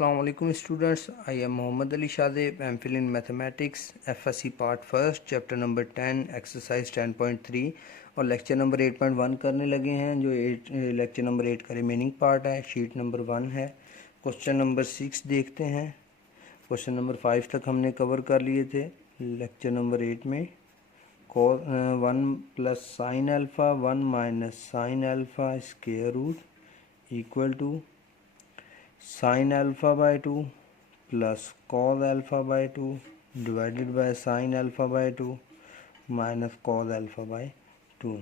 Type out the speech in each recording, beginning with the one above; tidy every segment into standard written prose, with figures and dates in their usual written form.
Assalamu alaikum students. I am Mohammad Ali Shadeb. I am filling mathematics FSC part first chapter number 10 exercise 10.3 और lecture number 8.1 करने लगे हैं जो lecture number 8 का remaining part है। Sheet number 1 है। Question number 6 देखते हैं। क्वेश्चन नंबर 5 तक हमने कवर कर लिए थे लेक्चर नंबर 8 में। 1 plus sine alpha 1 minus sine alpha square root equal to sine alpha by 2 plus cos alpha by 2 divided by sine alpha by 2 minus cos alpha by 2।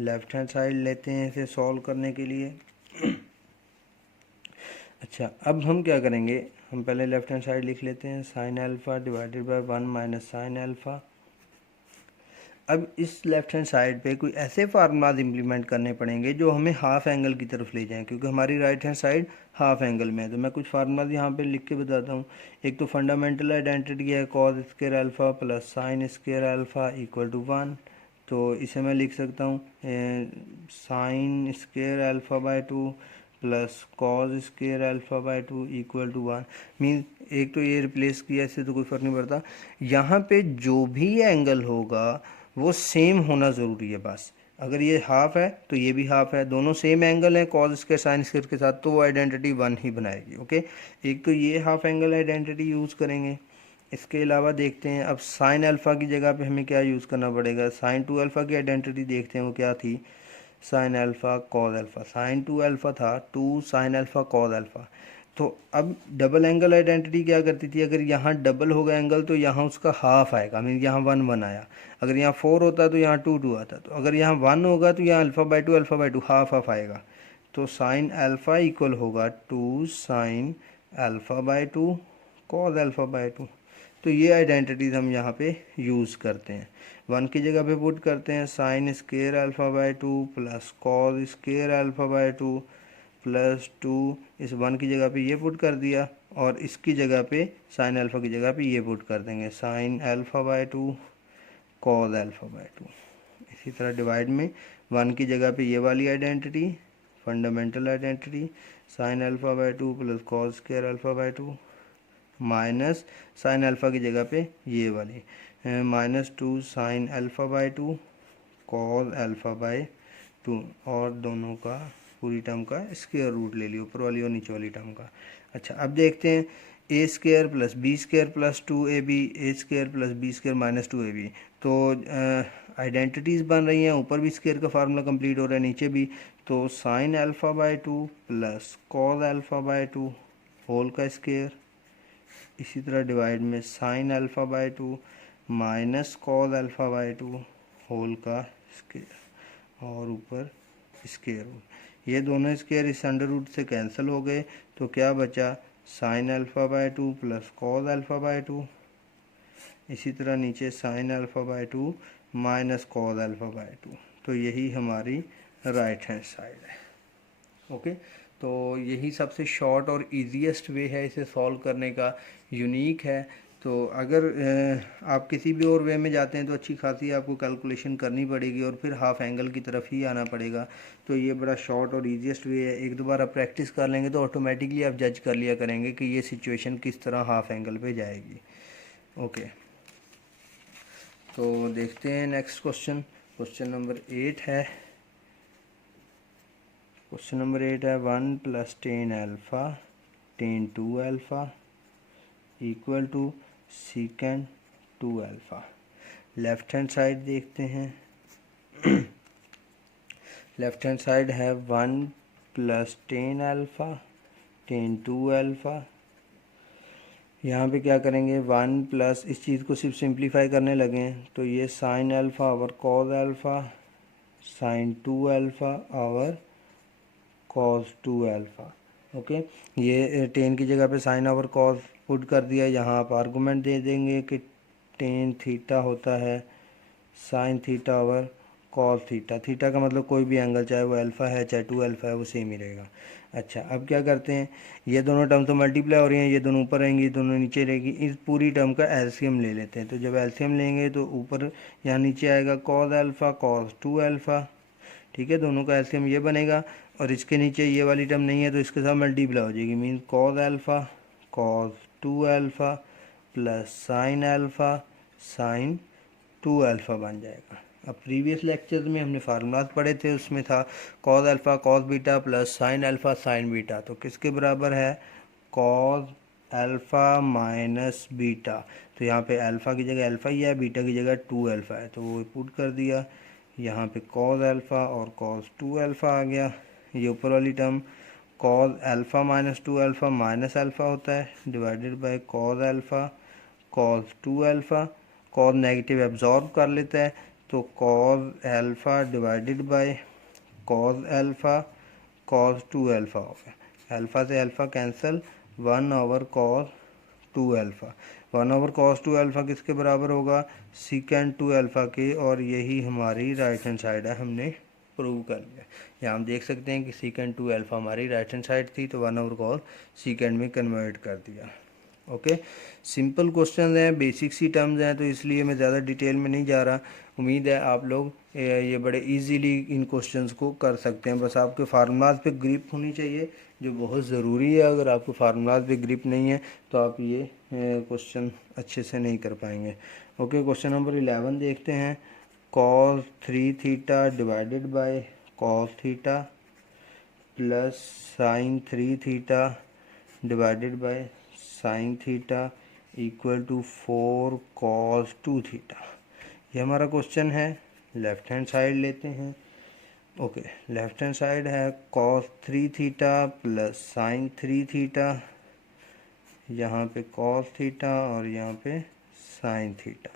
Left hand side लेते हैं इसे solve करने के लिए। अच्छा, अब हम क्या करेंगे, हम पहले लेफ्ट हैंड साइड लिख लेते हैं sine alpha divided by 1 minus sine alpha. अब इस लेफ्ट हैंड साइड पे कोई ऐसे फार्मूलाज इम्प्लीमेंट करने पड़ेंगे जो हमें हाफ एंगल की तरफ ले जाएं, क्योंकि हमारी right hand side half angle में है। तो मैं कुछ फार्मूलाज यहाँ पे लिख के बताता हूँ। एक तो फंडामेंटल आइडेंटिटी है cos square alpha plus sine square alpha equal to 1। तो इसे मैं लिख सकता हूँ sine square alpha by 2 plus cos square alpha by 2 equal to 1। Mean एक तो ये रिप्लेस किया, इससे तो कोई फ़र्क नहीं पड़ता। यहाँ पे जो भी एंगल होगा वो सेम होना ज़रूरी है। बस अगर ये हाफ है तो ये भी हाफ है, दोनों सेम एंगल है कॉस स्क्वायर साइन स्क्वायर के साथ, तो वो आइडेंटिटी 1 ही बनाएगी। ओके, एक तो ये हाफ एंगल आइडेंटिटी यूज़ करेंगे। इसके अलावा देखते हैं अब साइन अल्फ़ा की जगह पे हमें क्या यूज़ करना पड़ेगा। साइन 2 अल्फ़ा की आइडेंटिटी देखते हैं वो क्या थी, sine alpha cos alpha. Sine 2 alpha था 2 साइन अल्फ़ा कॉस अल्फ़ा। तो अब डबल एंगल आइडेंटिटी क्या करती थी, अगर यहाँ डबल होगा एंगल तो यहाँ उसका हाफ आएगा, मीन यहाँ 1 1 आया। अगर यहाँ 4 होता तो यहाँ 2 2 आता। तो अगर यहाँ 1 होगा तो यहाँ alpha by two half half आएगा। तो साइन अल्फ़ा इक्वल होगा 2 sine alpha by 2 cos alpha by 2। तो ये आइडेंटिटीज हम यहाँ पे यूज़ करते हैं। 1 की जगह पे पुट करते हैं sine square alpha by 2 plus cos square alpha by 2 plus 2। इस 1 की जगह पे ये पुट कर दिया और इसकी जगह पे साइन अल्फ़ा की जगह पे ये पुट कर देंगे sign alpha by 2 cos alpha by 2। इसी तरह डिवाइड में 1 की जगह पे ये वाली identity fundamental identity sign alpha by 2 plus cos square alpha by 2 minus sine alpha की जगह पे ये वाली minus 2 sign alpha by 2 cos alpha by 2 और दोनों का पूरी टर्म का स्क्वायर रूट ले लिया, ऊपर वाली और नीचे वाली टर्म का। अच्छा, अब देखते हैं a square plus b square plus 2ab a square plus b square minus 2ab। तो आइडेंटिटीज़ बन रही हैं, ऊपर भी स्क्वायर का फार्मूला कंप्लीट हो रहा है, नीचे भी। तो sine alpha by 2 plus cos alpha by 2 whole का स्क्वायर। इसी तरह डिवाइड में sine alpha by 2 minus cos alpha by 2 whole का स्क्वायर और ऊपर स्क्वायर रूट। ये दोनों स्क्वायर इस अंडर रूट से कैंसिल हो गए, तो क्या बचा sign alpha by 2 plus cos alpha by 2। इसी तरह नीचे sign alpha by 2 minus cos alpha by 2। तो यही हमारी राइट हैंड साइड है। ओके, तो यही सबसे शॉर्ट और इजीएस्ट वे है इसे सॉल्व करने का, यूनिक है। तो अगर आप किसी भी और वे में जाते हैं तो अच्छी खासी आपको कैलकुलेशन करनी पड़ेगी और फिर हाफ एंगल की तरफ ही आना पड़ेगा। तो ये बड़ा शॉर्ट और इजीएस्ट वे है। एक दो बार आप प्रैक्टिस कर लेंगे तो ऑटोमेटिकली आप जज कर लिया करेंगे कि ये सिचुएशन किस तरह हाफ एंगल पे जाएगी। ओके, तो देखते हैं नेक्स्ट क्वेश्चन। क्वेश्चन नंबर 8 है। क्वेश्चन नंबर 8 है 1 plus tan alpha tan 2 alpha equal to secant 2 alpha. Left hand side देखते हैं। लेफ्ट हैंड साइड है 1 plus tan alpha tan 2 alpha. यहाँ पे क्या करेंगे 1 प्लस इस चीज़ को सिर्फ सिंप्लीफाई करने लगे हैं, तो ये साइन अल्फ़ा और कॉस अल्फ़ा साइन 2 अल्फ़ा और कॉस 2 अल्फ़ा। ओके, ये टेन की जगह पे साइन ओवर कॉस पुट कर दिया। यहाँ आप आर्गूमेंट दे देंगे कि टेन थीटा होता है sine theta over cos theta. Theta का मतलब कोई भी एंगल, चाहे वो अल्फ़ा है चाहे 2 अल्फ़ा है, वो सेम ही रहेगा। अच्छा, अब क्या करते हैं, ये दोनों टर्म तो मल्टीप्लाई हो रही हैं, ये दोनों ऊपर रहेंगी ये दोनों नीचे रहेगी। इस पूरी टर्म का एलसीएम ले लेते हैं। तो जब एलसीएम लेंगे तो ऊपर यहाँ नीचे आएगा कॉस अल्फ़ा कॉस 2 अल्फ़ा। ठीक है, दोनों का एलसीएम ये बनेगा और इसके नीचे ये वाली टर्म नहीं है तो इसके साथ मल्टीप्लाई हो जाएगी, mean cos alpha cos 2 alpha plus sine alpha sine 2 alpha बन जाएगा। अब प्रीवियस लेक्चर्स में हमने फार्मूलाज पढ़े थे, उसमें था cos alpha cos beta plus sine alpha sine beta, तो किसके बराबर है, कॉस अल्फ़ा माइनस बीटा। तो यहाँ पे अल्फ़ा की जगह अल्फ़ा ही है, बीटा की जगह 2 अल्फ़ा है, तो वो पुट कर दिया। यहाँ पे कॉस अल्फ़ा और कॉस 2 अल्फ़ा आ गया। ये ऊपर वाली term cos alpha minus 2 alpha minus alpha होता है, divided by cos alpha cos 2 alpha. Cos negative absorb कर लेता है, तो cos alpha divided by cos alpha cos 2 alpha हो गया। अल्फ़ा से alpha cancel, 1 over cos 2 alpha. 1 over cos 2 alpha किसके बराबर होगा, सीकेंड 2 अल्फ़ा के, और यही हमारी राइट हैंड साइड है, हमने प्रूव कर लिया। यहाँ हम देख सकते हैं कि सीकेंड 2 अल्फ़ा हमारी राइट हैंड साइड थी, तो 1 ओवर कॉस सीकेंड में कन्वर्ट कर दिया। ओके, सिंपल क्वेश्चन हैं, बेसिक सी टर्म्स हैं, तो इसलिए मैं ज़्यादा डिटेल में नहीं जा रहा। उम्मीद है आप लोग ये बड़े इजीली इन क्वेश्चंस को कर सकते हैं। बस आपके फार्मूलाज पे ग्रिप होनी चाहिए, जो बहुत ज़रूरी है। अगर आपको फार्मूलाज पे ग्रिप नहीं है तो आप ये क्वेश्चन अच्छे से नहीं कर पाएंगे। ओके, क्वेश्चन नंबर 11 देखते हैं। Cos 3 theta divided by cos theta plus sine 3 theta divided by sine theta equal to 4 cos 2 theta. ये हमारा क्वेश्चन है। लेफ्ट हैंड साइड लेते हैं। ओके, लेफ्ट हैंड साइड है cos 3 theta plus sine 3 theta, यहाँ पे कॉस थीटा और यहाँ पे साइन थीटा।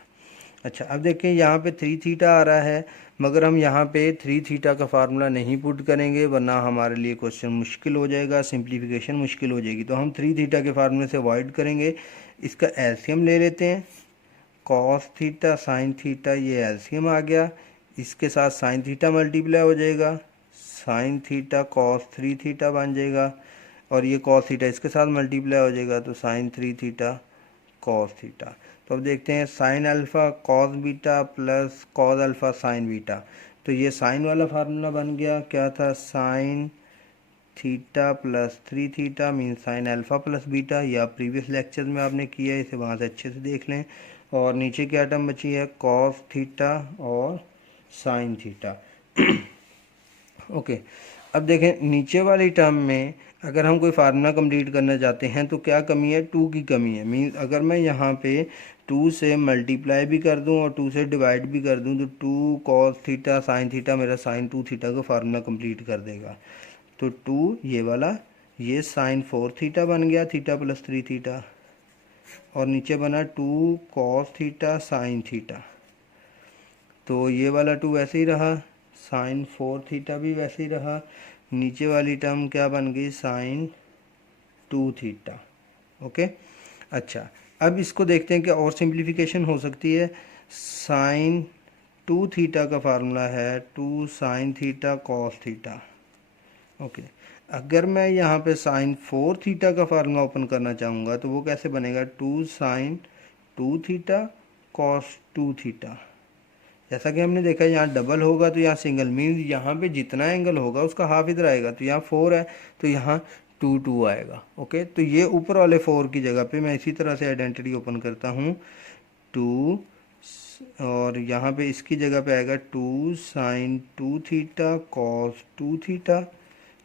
अच्छा, अब देखें यहाँ पे 3 थीटा आ रहा है, मगर हम यहाँ पे 3 थीटा का फार्मूला नहीं पुट करेंगे, वरना हमारे लिए क्वेश्चन मुश्किल हो जाएगा, सिंप्लीफिकेशन मुश्किल हो जाएगी। तो हम 3 थीटा के फार्मूले से अवॉइड करेंगे। इसका एलसीएम ले लेते हैं। कॉस थीटा साइन थीटा, ये एलसीएम आ गया। इसके साथ साइन थीटा मल्टीप्लाई हो जाएगा, साइन थीटा कॉस 3 थीटा बन जाएगा, और ये कॉस थीटा इसके साथ मल्टीप्लाई हो जाएगा, तो साइन 3 थीटा कॉस थीटा। तो अब देखते हैं sign alpha cos beta plus cos alpha sign beta. तो ये साइन वाला फार्मूला बन गया, क्या था, sine theta plus 3 theta mean sine alpha plus beta. या प्रीवियस लेक्चर में आपने किया है, इसे वहाँ से अच्छे से देख लें। और नीचे क्या टर्म बची है, कॉस थीटा और साइन थीटा। ओके, अब देखें नीचे वाली टर्म में अगर हम कोई फार्मूला कंप्लीट करना चाहते हैं तो क्या कमी है, 2 की कमी है। मीन्स अगर मैं यहाँ पे 2 से मल्टीप्लाई भी कर दूँ और 2 से डिवाइड भी कर दूँ, तो 2 कॉस थीटा साइन थीटा मेरा साइन 2 थीटा का फार्मूला कंप्लीट कर देगा। तो 2 ये वाला, ये साइन 4 थीटा बन गया, थीटा प्लस 3 थीटा, और नीचे बना 2 कॉस थीटा साइन थीटा। तो ये वाला 2 वैसे ही रहा, साइन 4 थीटा भी वैसे ही रहा। नीचे वाली टर्म क्या बन गई, साइन 2 थीटा। ओके, अच्छा, अब इसको देखते हैं कि और सिंप्लीफिकेशन हो सकती है। साइन 2 थीटा का फार्मूला है 2 sine theta cos theta. Okay, अगर मैं यहाँ पे साइन 4 थीटा का फार्मूला ओपन करना चाहूँगा तो वो कैसे बनेगा, 2 साइन 2 थीटा कॉस 2 थीटा। जैसा कि हमने देखा यहाँ डबल होगा तो यहाँ सिंगल, मीन यहाँ पे जितना एंगल होगा उसका हाफ इधर आएगा। तो यहाँ 4 है तो यहाँ 2 2 आएगा। ओके, तो ये ऊपर वाले 4 की जगह पे मैं इसी तरह से आइडेंटिटी ओपन करता हूँ 2, और यहाँ पे इसकी जगह पे आएगा 2 साइन 2 थीटा कॉस 2 थीटा।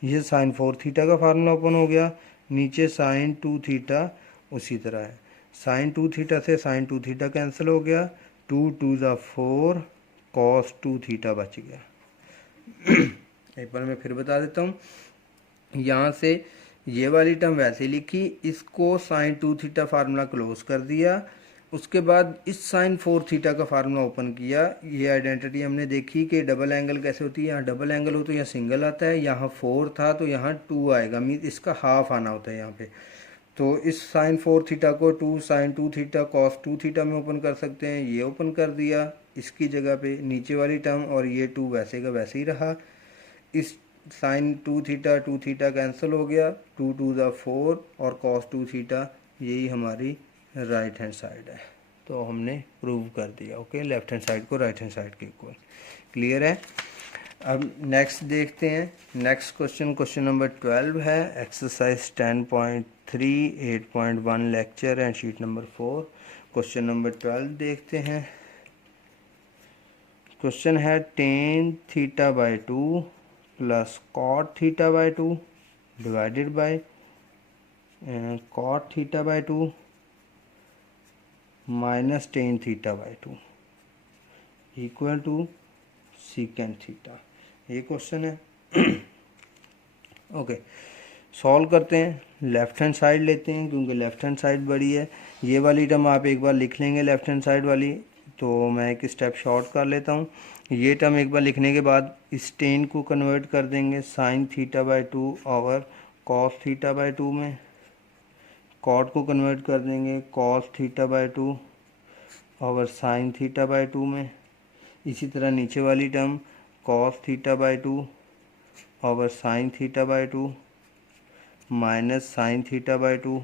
ये साइन 4 थीटा का फार्मूला ओपन हो गया। नीचे साइन 2 थीटा उसी तरह है, साइन 2 थीटा से साइन 2 थीटा कैंसिल हो गया, 2 2 ज़ा 4 कॉस 2 थीटा बच गया। एक बार मैं फिर बता देता हूँ। यहाँ से ये वाली टर्म वैसे लिखी, इसको साइन 2 थीटा फार्मूला क्लोज कर दिया, उसके बाद इस साइन 4 थीटा का फार्मूला ओपन किया। ये आइडेंटिटी हमने देखी कि डबल एंगल कैसे होती है, यहाँ डबल एंगल हो तो यहाँ सिंगल आता है, यहाँ 4 था तो यहाँ 2 आएगा, मीन इसका हाफ आना होता है यहाँ पे। तो इस साइन 4 थीटा को 2 साइन 2 थीटा कॉस 2 थीटा में ओपन कर सकते हैं, ये ओपन कर दिया इसकी जगह पे नीचे वाली टर्म, और ये 2 वैसे का वैसे ही रहा। इस साइन 2 थीटा कैंसिल हो गया, 2 2 ज़ा 4 और कॉस 2 थीटा, यही हमारी राइट हैंड साइड है। तो हमने प्रूव कर दिया। ओके, लेफ्ट हैंड साइड को राइट हैंड साइड के इक्वल। क्लियर है। अब नेक्स्ट देखते हैं, नेक्स्ट क्वेश्चन, क्वेश्चन नंबर 12 है, exercise 10.3 8.1 lecture and sheet number 4। Question number 12 देखते हैं। क्वेश्चन है tan theta by 2 plus cot theta by 2 divided by cot theta by 2 minus tan theta by 2 equal to secant theta. ये question है। Okay, solve करते हैं। Left hand side लेते हैं क्योंकि लेफ़्ट हैंड साइड बड़ी है। ये वाली टर्म आप एक बार लिख लेंगे लेफ़्ट हैंड साइड वाली, तो मैं एक स्टेप शॉर्ट कर लेता हूँ। ये टर्म एक बार लिखने के बाद इस टेन को कन्वर्ट कर देंगे sine theta by 2 over cos theta by 2 में, कॉट को कन्वर्ट कर देंगे cos theta by 2 over sine theta by 2 में। इसी तरह नीचे वाली term cos theta by 2 over sine theta by 2 minus sine theta by 2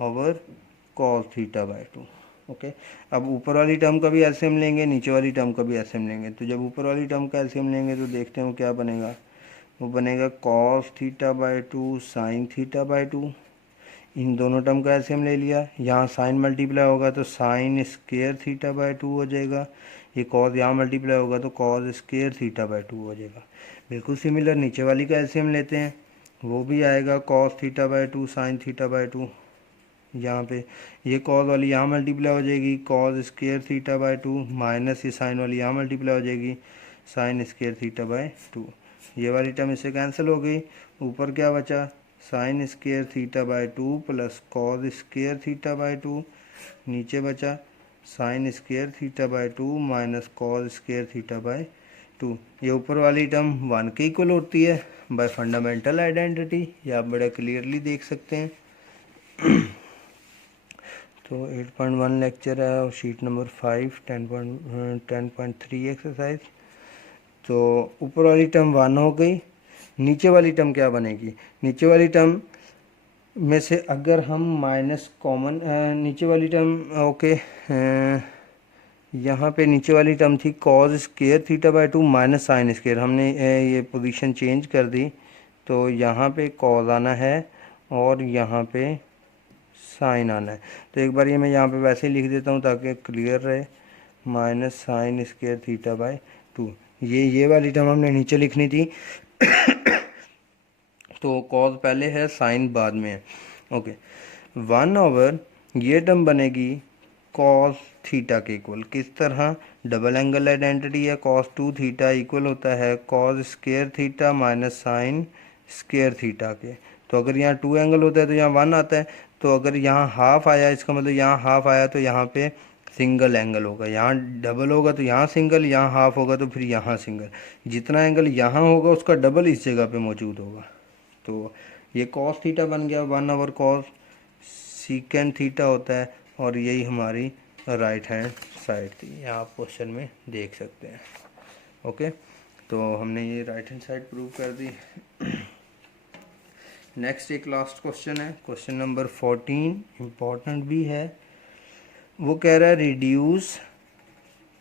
over cos theta by 2। Okay, अब ऊपर वाली टर्म का भी एलसीएम लेंगे, नीचे वाली टर्म का भी एलसीएम लेंगे। तो जब ऊपर वाली टर्म का एलसीएम लेंगे तो देखते हैं क्या बनेगा। वो बनेगा cos theta by 2 sine theta by 2। इन दोनों टर्म का एलसीएम ले लिया, यहाँ साइन मल्टीप्लाई होगा तो साइन स्क्वायर थीटा बाई 2 हो जाएगा। ये कॉस यहाँ मल्टीप्लाई होगा तो कॉस स्क्वायर थीटा बाई 2 हो जाएगा। बिल्कुल सिमिलर नीचे वाली का एलसीएम लेते हैं, वो भी आएगा cos theta by 2 sine theta by 2। यहाँ पे ये कॉस वाली यहाँ मल्टीप्लाई हो जाएगी cos square theta by 2 minus ये साइन वाली यहाँ मल्टीप्लाई हो जाएगी साइन स्क्वायर थीटा बाई 2। ये वाली टर्म इससे कैंसिल हो गई। ऊपर क्या बचा, sign square theta by 2 plus cos square theta by 2। नीचे बचा sign square theta by 2 minus cos square theta by 2। ये ऊपर वाली टर्म 1 के इक्वल होती है बाय फंडामेंटल आइडेंटिटी, ये आप बड़ा क्लियरली देख सकते हैं। तो 8.1 लेक्चर है और शीट नंबर 5 10.3 एक्सरसाइज। तो ऊपर वाली टर्म 1 हो गई। नीचे वाली टर्म क्या बनेगी, नीचे वाली टर्म में से अगर हम माइनस कॉमन, नीचे वाली टर्म ओके, यहाँ पे नीचे वाली टर्म थी cause square theta by 2 minus sine square. हमने ये पोजीशन चेंज कर दी, तो यहाँ पे कॉज आना है और यहाँ पे साइन आना है। तो एक बार ये मैं यहाँ पे वैसे ही लिख देता हूँ ताकि क्लियर रहे, minus sign square theta by 2। ये वाली टर्म हमने नीचे लिखनी थी। तो कॉज पहले है साइन बाद में है। ओके, 1 ओवर ये टर्म बनेगी कॉस थीटा के इक्वल। किस तरह, डबल एंगल आइडेंटिटी है, कॉस 2 थीटा इक्वल होता है cos square theta minus sign square theta के। तो अगर यहाँ 2 एंगल होता है तो यहाँ 1 आता है। तो अगर यहाँ हाफ आया, इसका मतलब यहाँ हाफ आया तो यहाँ पे सिंगल एंगल होगा। यहाँ डबल होगा तो यहाँ सिंगल, यहाँ हाफ होगा तो फिर यहाँ सिंगल। जितना एंगल यहाँ होगा उसका डबल इस जगह पे मौजूद होगा। तो ये कॉस थीटा बन गया 1 ओवर कॉस सीकेंट थीटा होता है, और यही हमारी राइट हैंड साइड थी। यहाँ आप क्वेश्चन में देख सकते हैं। ओके, तो हमने ये राइट हैंड साइड प्रूव कर दी। नेक्स्ट एक लास्ट क्वेश्चन है, क्वेश्चन नंबर 14, इम्पॉर्टेंट भी है। वो कह रहा है reduce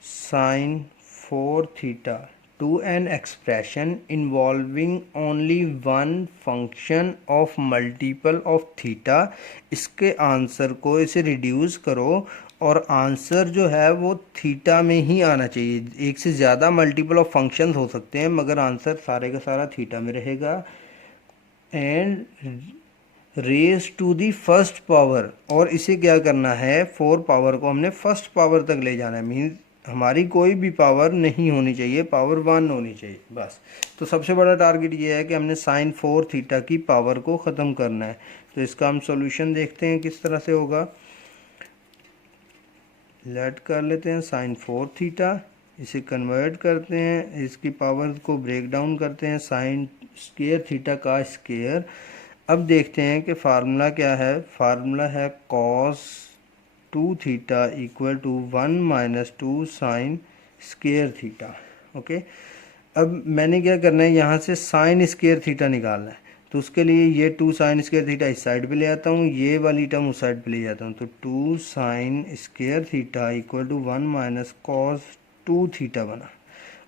sine 4 theta to an expression involving only one function of multiple of theta। इसके आंसर को, इसे रिड्यूस करो और आंसर जो है वो थीटा में ही आना चाहिए। एक से ज़्यादा मल्टीपल ऑफ फंक्शंस हो सकते हैं मगर आंसर सारे का सारा थीटा में रहेगा। And raise to the first power, और इसे क्या करना है, 4 पावर को हमने फर्स्ट पावर तक ले जाना है। मीन्स हमारी कोई भी पावर नहीं होनी चाहिए, पावर 1 होनी चाहिए बस। तो सबसे बड़ा टारगेट ये है कि हमने साइन 4 थीटा की पावर को ख़त्म करना है। तो इसका हम सॉल्यूशन देखते हैं किस तरह से होगा। लेट कर लेते हैं साइन 4 थीटा, इसे कन्वर्ट करते हैं, इसकी पावर को ब्रेक डाउन करते हैं, साइन स्क्वायर थीटा का स्क्वायर। अब देखते हैं कि फार्मूला क्या है। फार्मूला है cos 2 theta equal to 1 minus 2 sine square theta. Okay, अब मैंने क्या करना है, यहाँ से साइन स्क्वायर थीटा निकालना है। तो उसके लिए ये 2 साइन स्क्वायर थीटा इस साइड पे ले आता हूँ, ये वाली टर्म उस साइड पे ले जाता हूँ। तो 2 sine square theta equal to 1 minus cos 2 theta बना।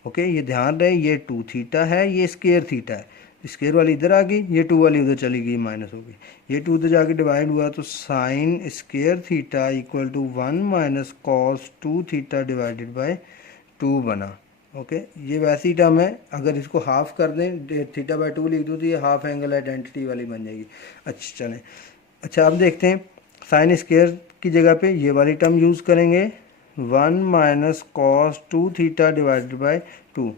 ओके, ये ध्यान रहे ये 2 थीटा है, ये स्केयर थीटा है, स्केयर वाली इधर आ गई, ये 2 वाली उधर चली गई, माइनस हो गई, ये 2 उधर जाके डिवाइड हुआ तो sine square theta equal to 1 minus cos 2 theta divided by 2 बना। ओके, ये वैसी टर्म है, अगर इसको हाफ कर दें थीटा बाय 2 लिख दूँ तो ये हाफ एंगल आइडेंटिटी वाली बन जाएगी। अच्छा चलें, अच्छा अब देखते हैं साइन स्केयर की जगह पे ये वाली टर्म यूज़ करेंगे, 1 minus cos 2 theta divided by 2।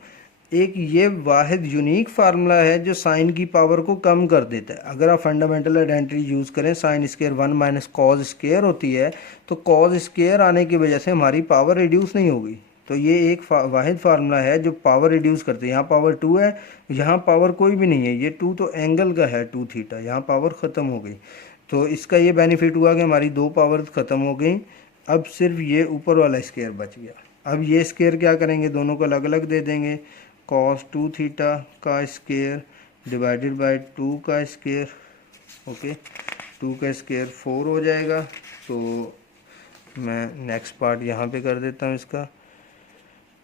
एक ये वाहिद यूनिक फार्मूला है जो साइन की पावर को कम कर देता है। अगर आप फंडामेंटल आइडेंटिटी यूज़ करें, sine square 1 minus cos square होती है, तो कॉज स्केयर आने की वजह से हमारी पावर रिड्यूस नहीं होगी। तो ये एक वाहिद फार्मूला है जो पावर रिड्यूस करती है। यहाँ पावर 2 है, यहाँ पावर कोई भी नहीं है, ये 2 तो एंगल का है 2 थीटा, यहाँ पावर ख़त्म हो गई। तो इसका ये बेनिफिट हुआ कि हमारी 2 पावर ख़त्म हो गई, अब सिर्फ ये ऊपर वाला स्केयर बच गया। अब ये स्केयर क्या करेंगे, दोनों को अलग अलग दे देंगे, cos 2 थीटा का स्केयर डिवाइडेड बाय 2 का स्केयर। ओके, 2 का स्केयर 4 हो जाएगा। तो मैं नेक्स्ट पार्ट यहाँ पे कर देता हूँ इसका।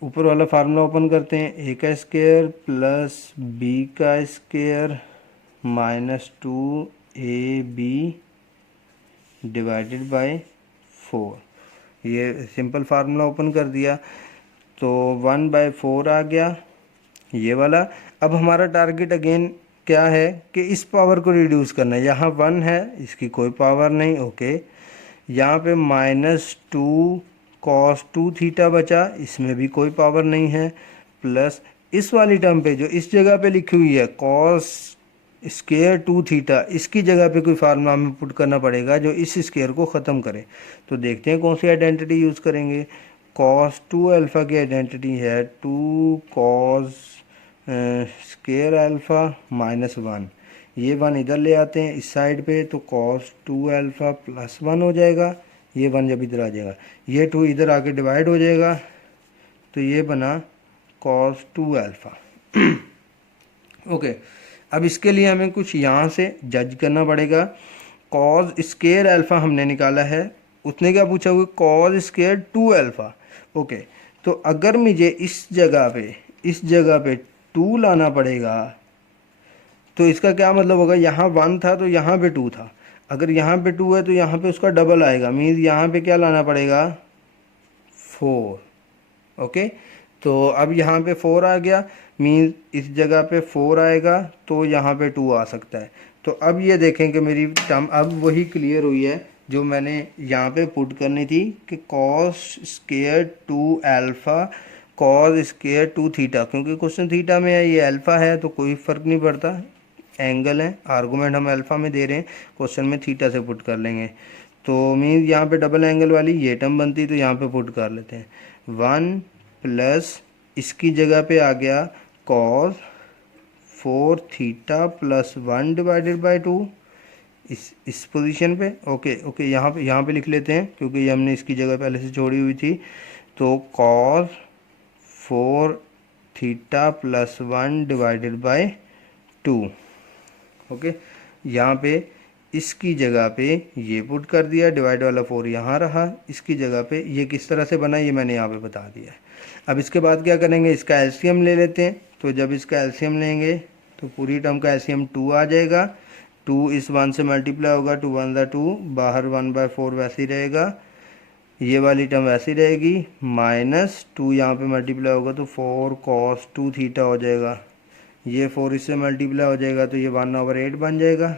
ऊपर वाला फार्मूला ओपन करते हैं, a का स्केयर प्लस b का square minus 2ab divided by 4। ये सिंपल फार्मूला ओपन कर दिया तो 1/4 आ गया ये वाला। अब हमारा टारगेट अगेन क्या है कि इस पावर को रिड्यूस करना है। यहाँ 1 है, इसकी कोई पावर नहीं। ओके, यहाँ पे -2 cos 2 थीटा बचा, इसमें भी कोई पावर नहीं है, प्लस इस वाली टर्म पे जो इस जगह पे लिखी हुई है cos स्केयर 2 थीटा, इसकी जगह पे कोई फार्मूला हमें पुट करना पड़ेगा जो इस स्केयर को ख़त्म करे। तो देखते हैं कौन सी आइडेंटिटी यूज़ करेंगे। cos 2 अल्फ़ा की आइडेंटिटी है 2 cos स्केयर अल्फ़ा -1। ये 1 इधर ले आते हैं इस साइड पे, तो cos 2 अल्फ़ा प्लस 1 हो जाएगा। ये 1 जब इधर आ जाएगा, ये 2 इधर आके डिवाइड हो जाएगा, तो ये बना cos 2 अल्फ़ा। ओके, अब इसके लिए हमें कुछ यहाँ से जज करना पड़ेगा। cos स्केयर अल्फ़ा हमने निकाला है, उसने क्या पूछा हुआ, cos स्केयर 2 अल्फ़ा। ओके, तो अगर मुझे इस जगह पे 2 लाना पड़ेगा, तो इसका क्या मतलब होगा, यहाँ 1 था तो यहाँ पे 2 था, अगर यहाँ पे 2 है तो यहाँ पे उसका डबल आएगा, मीन्स यहाँ पे क्या लाना पड़ेगा 4। ओके, तो अब यहाँ पे 4 आ गया, मीन्स इस जगह पे 4 आएगा तो यहाँ पे 2 आ सकता है। तो अब ये देखें कि मेरी टर्म अब वही क्लियर हुई है जो मैंने यहाँ पे पुट करनी थी कि cos square 2 alpha cos square 2 theta, क्योंकि क्वेश्चन थीटा में है, ये अल्फ़ा है तो कोई फ़र्क नहीं पड़ता, एंगल है, आर्गूमेंट हम अल्फ़ा में दे रहे हैं, क्वेश्चन में थीटा से पुट कर लेंगे। तो मीन्स यहाँ पे डबल एंगल वाली ये टर्म बनती, तो यहाँ पे पुट कर लेते हैं 1 प्लस इसकी जगह पे आ गया cos 4 theta plus 1 divided by 2 इस पोजीशन पे। ओके, यहाँ पे लिख लेते हैं क्योंकि ये हमने इसकी जगह पहले से छोड़ी हुई थी। तो cos 4 theta plus 1 divided by 2। Okay, यहाँ पे इसकी जगह पे ये पुट कर दिया, डिवाइड वाला 4 यहाँ रहा, इसकी जगह पे ये किस तरह से बना ये मैंने यहाँ पे बता दिया है। अब इसके बाद क्या करेंगे, इसका एलसीएम ले लेते हैं। तो जब इसका एलसीएम लेंगे तो पूरी टर्म का एलसीएम 2 आ जाएगा, 2 इस 1 से मल्टीप्लाई होगा, 2 1 ज़ा 2, बाहर 1/4 वैसे ही रहेगा, ये वाली टर्म वैसी रहेगी, -2 यहाँ पे मल्टीप्लाई होगा तो 4 cos 2 थीटा हो जाएगा, ये 4 इससे मल्टीप्लाई हो जाएगा तो ये 1/8 बन जाएगा,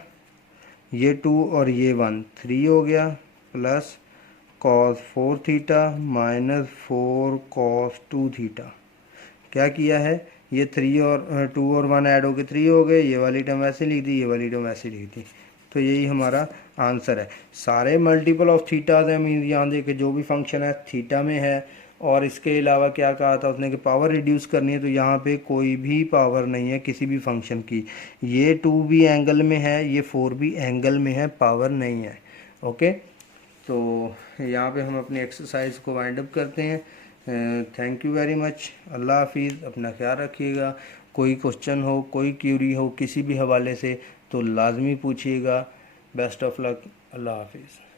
ये 2 और ये 1 3 हो गया, plus cos 4 theta -4 cos 2 theta. क्या किया है, ये 3 और 2 और 1 ऐड होके 3 हो गए, ये वाली टर्म ऐसे लिख दी, ये वाली टर्म ऐसे लिख दी। तो यही हमारा आंसर है। सारे मल्टीपल ऑफ थीटाज हैं, मीन यहाँ देखिए जो भी फंक्शन है थीटा में है। और इसके अलावा क्या कहा था उसने कि पावर रिड्यूस करनी है, तो यहाँ पे कोई भी पावर नहीं है किसी भी फंक्शन की। ये 2 भी एंगल में है, ये 4 भी एंगल में है, पावर नहीं है। ओके, तो यहाँ पे हम अपनी एक्सरसाइज को वाइंड अप करते हैं। थैंक यू वेरी मच, अल्लाह हाफिज़, अपना ख्याल रखिएगा। कोई क्वेश्चन हो, कोई क्यूरी हो किसी भी हवाले से तो लाजमी पूछिएगा। बेस्ट ऑफ लक, अल्लाह हाफिज़।